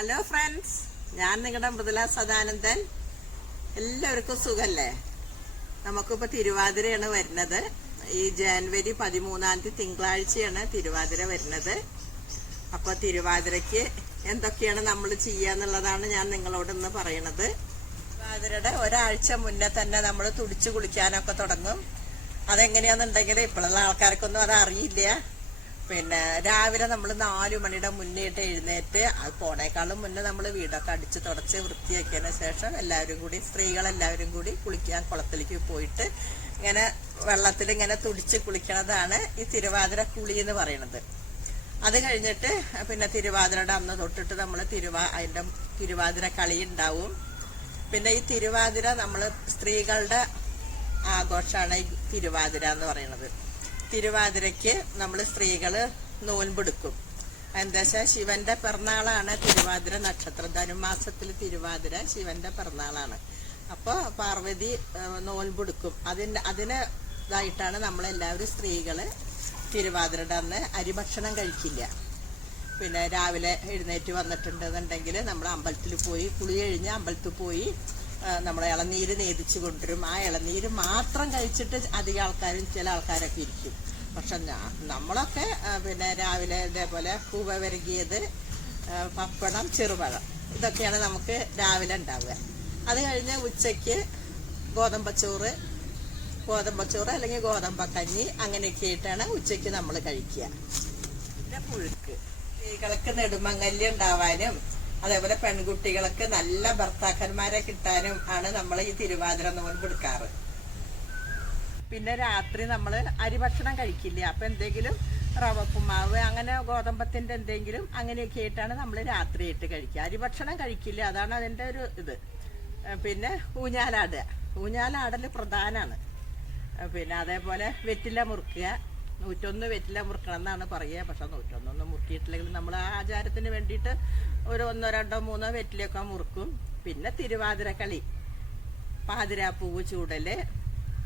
Hello friends, ഞാൻ നിങ്ങളുടെ മൃദുല സദാനന്ദൻ. എല്ലാവർക്കും സുഖല്ലേ? നമുക്കിപ്പോൾ തിരുവാതിരയാണ് വരുന്നത്. ഈ ജനുവരി 13 തിങ്കളാഴ്ചയാണ് തിരുവാതിര വരുന്നത്. അപ്പോൾ തിരുവാതിരയ്ക്ക് എന്തൊക്കെയാണ് നമ്മൾ ചെയ്യുക എന്നുള്ളതാണ് ഞാൻ നിങ്ങളോട് ഇന്ന് പറയണത്. തിരുവാതിരയുടെ ഒരാഴ്ച മുന്നേ തന്നെ നമ്മൾ തുടിച്ച് കുളിക്കാനൊക്കെ തുടങ്ങും. അതെങ്ങനെയാണെന്നുണ്ടെങ്കിൽ ഇപ്പോഴുള്ള ആൾക്കാർക്കൊന്നും അത് അറിയില്ല. പിന്നെ രാവിലെ നമ്മൾ 4 മണിയുടെ മുന്നേട്ട് എഴുന്നേറ്റ്, അത് പോണേക്കാളും മുന്നേ നമ്മൾ വീടൊക്കെ അടിച്ച് തുടച്ച് വൃത്തിയാക്കിയതിന് ശേഷം എല്ലാവരും കൂടി, സ്ത്രീകളെല്ലാവരും കൂടി കുളിക്കാൻ കുളത്തിലേക്ക് പോയിട്ട് ഇങ്ങനെ വെള്ളത്തിൽ ഇങ്ങനെ തുടിച്ച് കുളിക്കണതാണ് ഈ തിരുവാതിര കുളി എന്ന് പറയുന്നത്. അത് കഴിഞ്ഞിട്ട് പിന്നെ തിരുവാതിരയുടെ അന്ന് തൊട്ടിട്ട് നമ്മൾ അതിൻ്റെ തിരുവാതിര കളി ഉണ്ടാവും. പിന്നെ ഈ തിരുവാതിര നമ്മൾ സ്ത്രീകളുടെ ആഘോഷമാണ് ഈ തിരുവാതിര എന്ന് പറയുന്നത്. തിരുവാതിരയ്ക്ക് നമ്മൾ സ്ത്രീകള് നോൻപെടുക്കും. എന്താ വെച്ചാൽ ശിവന്റെ പിറന്നാളാണ് തിരുവാതിര നക്ഷത്രം. ധനുമാസത്തിൽ തിരുവാതിര ശിവന്റെ പിറന്നാളാണ്. അപ്പോൾ പാർവതി നോൻപെടുക്കും. അതിന് ഇതായിട്ടാണ് നമ്മളെല്ലാവരും സ്ത്രീകള് തിരുവാതിരയുടെ അന്ന് അരിഭക്ഷണം കഴിക്കില്ല. പിന്നെ രാവിലെ എഴുന്നേറ്റ് വന്നിട്ടുണ്ടെന്നുണ്ടെങ്കിൽ നമ്മൾ അമ്പലത്തിൽ പോയി, കുളി കഴിഞ്ഞ് അമ്പലത്തിൽ പോയി നമ്മൾ ഇളനീര് നേദിച്ച് കൊണ്ടുവരും. ആ ഇളനീര് മാത്രം കഴിച്ചിട്ട് അധികം ആൾക്കാരും ചില ആൾക്കാരൊക്കെ ഇരിക്കും. പക്ഷെ നമ്മളൊക്കെ പിന്നെ രാവിലെ ഇതേപോലെ കൂവ വരകിയത്, പപ്പടം, ചെറുപഴം, ഇതൊക്കെയാണ് നമുക്ക് രാവിലെ ഉണ്ടാവുക. അത് കഴിഞ്ഞ് ഉച്ചയ്ക്ക് ഗോതമ്പച്ചോറ് അല്ലെങ്കിൽ ഗോതമ്പക്കഞ്ഞി അങ്ങനെയൊക്കെ ആയിട്ടാണ് ഉച്ചയ്ക്ക് നമ്മൾ കഴിക്കുക. പിന്നെ പുഴുക്ക്, സ്ത്രീകൾക്ക് നെടുമങ്ങല്യം ഉണ്ടാവാനും അതേപോലെ പെൺകുട്ടികൾക്ക് നല്ല ഭർത്താക്കന്മാരെ കിട്ടാനും ആണ് നമ്മൾ ഈ തിരുവാതിര നോൻപെടുക്കാറ്. പിന്നെ രാത്രി നമ്മൾ അരിഭക്ഷണം കഴിക്കില്ല. അപ്പൊ എന്തെങ്കിലും റവപ്പുമാവ്, അങ്ങനെ ഗോതമ്പത്തിന്റെ എന്തെങ്കിലും അങ്ങനെയൊക്കെ ആയിട്ടാണ് നമ്മൾ രാത്രിയായിട്ട് കഴിക്കുക. അരിഭക്ഷണം കഴിക്കില്ല, അതാണ് അതിന്റെ ഒരു ഇത്. പിന്നെ ഊഞ്ഞാലാടൽ പ്രധാനമാണ്. പിന്നെ അതേപോലെ വെറ്റില മുറുക്കുക, 101 വെറ്റില മുറുക്കണം എന്നാണ് പറയുക. പക്ഷെ 101 മുറുക്കിയിട്ടില്ലെങ്കിൽ നമ്മൾ ആ ആചാരത്തിന് വേണ്ടിയിട്ട് ഒരു 1, 2, 3 വെറ്റിലയൊക്കെ മുറുക്കും. പിന്നെ തിരുവാതിര കളി, പാതിരാപ്പൂവ് ചൂടല്.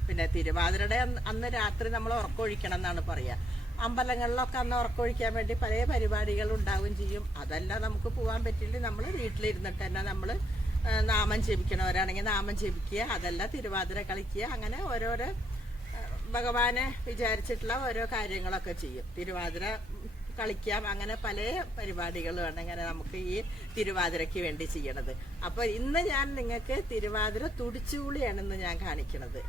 പിന്നെ തിരുവാതിരയുടെ അന്ന് രാത്രി നമ്മൾ ഉറക്കമൊഴിക്കണം എന്നാണ് പറയുക. അമ്പലങ്ങളിലൊക്കെ അന്ന് ഉറക്കമൊഴിക്കാൻ വേണ്ടി പല പരിപാടികൾ ഉണ്ടാവുകയും ചെയ്യും. അതെല്ലാം നമുക്ക് പോകാൻ പറ്റില്ല. നമ്മൾ വീട്ടിലിരുന്നിട്ട് തന്നെ നമ്മൾ നാമം ജപിക്കണവരാണെങ്കിൽ നാമം ജപിക്കുക, അതെല്ലാം തിരുവാതിര കളിക്കുക. അങ്ങനെ ഓരോരോ ഭഗവാനെ വിചാരിച്ചിട്ടുള്ള ഓരോ കാര്യങ്ങളൊക്കെ ചെയ്യും. തിരുവാതിര കളിക്കാം. അങ്ങനെ പല പരിപാടികളുമാണ് ഇങ്ങനെ നമുക്ക് ഈ തിരുവാതിരയ്ക്ക് വേണ്ടി ചെയ്യണത്. അപ്പൊ ഇന്ന് ഞാൻ നിങ്ങൾക്ക് തിരുവാതിര തുടിച്ചുകൂളിയാണെന്ന് ഞാൻ കാണിക്കണത്.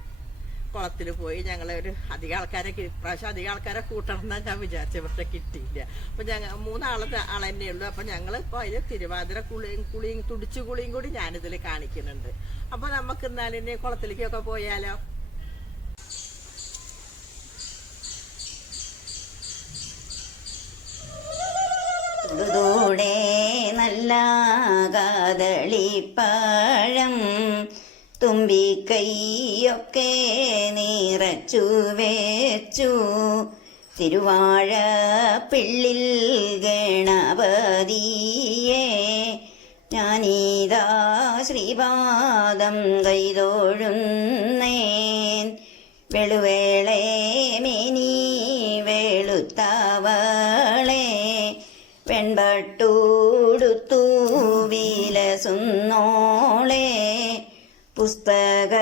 കുളത്തിൽ പോയി ഞങ്ങളൊരു അധികം ആൾക്കാരെ കൂട്ടണം എന്നാണ് ഞാൻ വിചാരിച്ചത്. പക്ഷെ കിട്ടിയില്ല. അപ്പൊ ഞങ്ങൾ 3 ആൾ തന്നെ ഉള്ളൂ. അപ്പൊ ഞങ്ങൾ ഇപ്പൊ അതിൽ തിരുവാതിര കുളിയും തുടിച്ചുകൂളിയും കൂടി ഞാനിതിൽ കാണിക്കുന്നുണ്ട്. അപ്പൊ നമുക്ക് എന്നാലും കുളത്തിലേക്കൊക്കെ പോയാലോ? ൂടെ നല്ല കാതളിപ്പഴം തുമ്പിക്കൈയൊക്കെ നിറച്ചു വെച്ചു. തിരുവാഴ പിള്ളിൽ ഗണപതിയെ ഞാനീതാ ശ്രീപാദം കൈതൊഴുന്നേൻ. വെളുവേളെ മേനി വെളുത്തവളെ വെൺപട്ടൂടുത്തു വിലസുന്നോളെ. പുസ്തക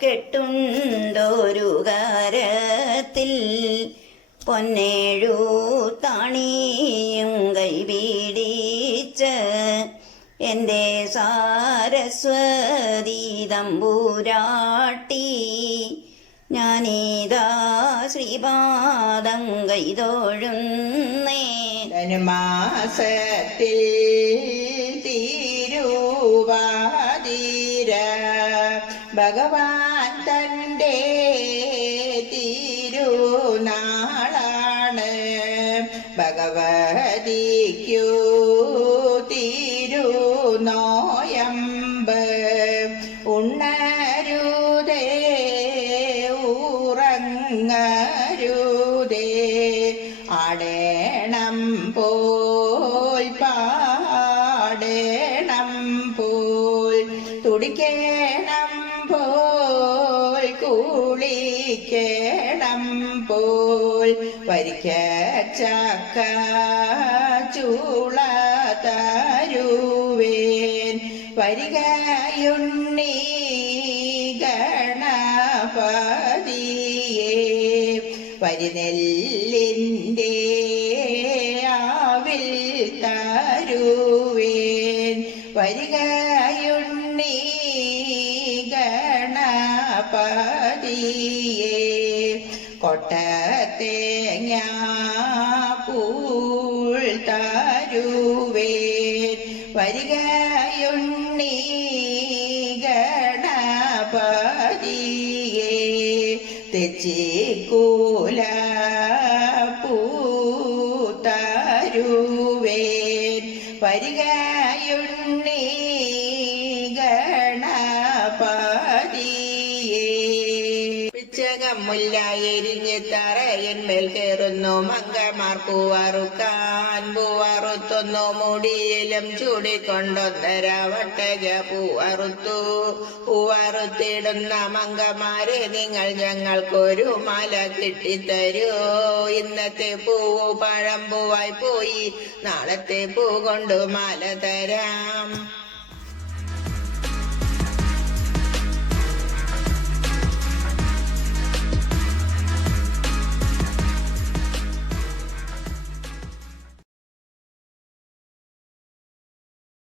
കെട്ടുണ്ടൊരു കരത്തിൽ പൊന്നേഴു താണിയും കൈപിടിച്ച് എൻ്റെ സാരസ്വതി തമ്പുരാട്ടി ഞാനീതാ ശ്രീപാദം കൈതൊഴുന്നേ. ധനുമാസത്തിൽ തിരുവാതിര ഭഗവാൻ തൻ്റെ തിരുനാളാണ്. ഭഗവതിക്കു തിരുനോയമ്പ് ഉണ്ണരുതേ ഉറങ്ങരുതേ. ആടേണം പോയി പാടേണം പോയി തുടിക്കേണം പോയി കുളിക്കേണം പോയി. വരിക്ക ചക്ക ചൂള തരുവേൻ വരികയുണ്ണീ ഗണപതിയേ വരിനെല്ലിൻ്റെ ആവിൽ തരുവേൻ വരികയുണ്ണീ ഗണപതിയേ കൊട്ടത്തേങ്ങ പൂൾ തരുവേൻ വരികയുണ്ണീ ഗണപതിയേ തെച്ചിക്കൂല പൂത്തരുവേൻ വരികയുണ്ണീ ഗണപതിയേ പിച്ചകമുല്ല എരിഞ്ഞ് തറയന്മേൽ കയറുന്നു മങ്കമാർ പൂവറുക്കാൻ പൂവറുത്തൊന്നു മുടിയിലും ചൂടിക്കൊണ്ടൊന്നര വട്ടക പൂവറുത്തു പൂവറുത്തിടുന്ന മങ്കമാരെ നിങ്ങൾ ഞങ്ങൾക്കൊരു മാല കിട്ടിത്തരൂ ഇന്നത്തെ പൂവ് പഴം പൂവായി പോയി നാളത്തെ പൂ കൊണ്ട് മാല തരാം